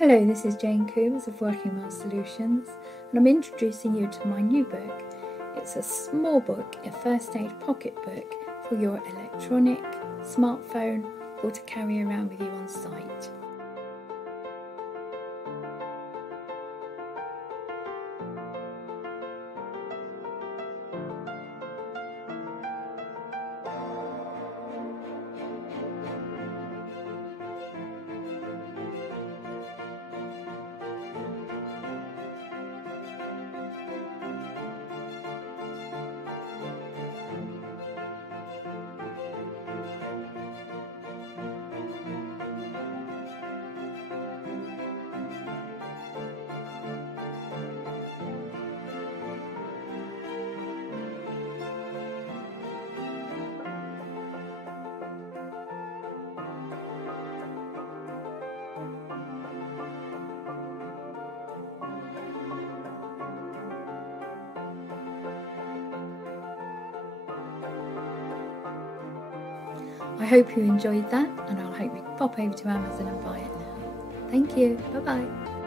Hello, this is Jane Coombs of Working Well Solutions, and I'm introducing you to my new book. It's a small book, a first aid pocket book for your electronic, smartphone, or to carry around with you on site. I hope you enjoyed that, and I hope you pop over to Amazon and buy it now. Thank you. Bye bye.